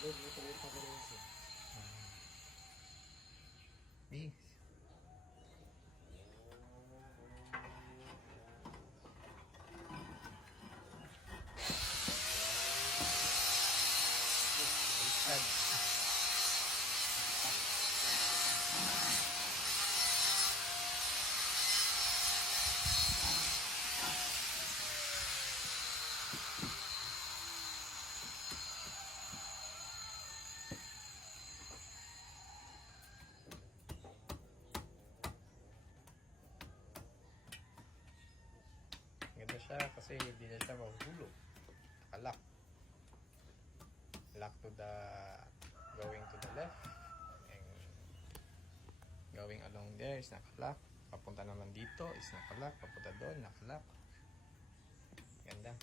Eh, ganda siya kasi hindi na siya mahulog. Nakalak. Lock to the going to the left and going along there is nakalock. Papunta naman dito is nakalock. Papunta doon nakalock. Ganda.